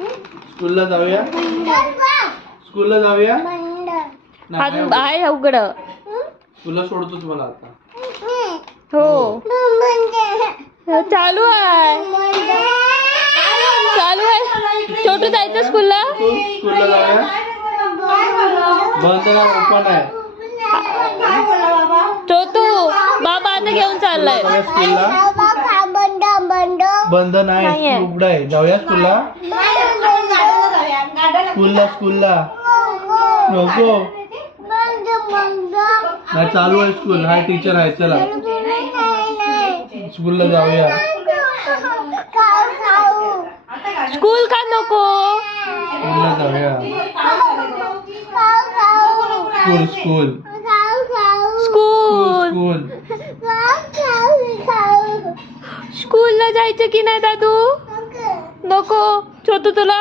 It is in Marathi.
स्कूलला जाऊया. स्कूलला जाऊया. अजून आहे उघड. तुला सोडतो तुम्हाला आता. हो चालू आहे. चालू आहे. छोटू जायचं स्कूलला. स्कूलला जाऊया. बंद ना ओपन आहे. छोटू बाबा आता घेऊन चाललाय. स्कूलला बंद नाही. उघड आहे. जाऊया स्कूलला. स्कूलला नको. नाही चालू आहे स्कूल. हाय टीचर आहे. चला स्कूलला जाऊया. स्कूल का नको. स्कूलला जाऊया. स्कूल स्कूल स्कूल स्कूलला जायचं की नाही दादू. नको. छोटू तुला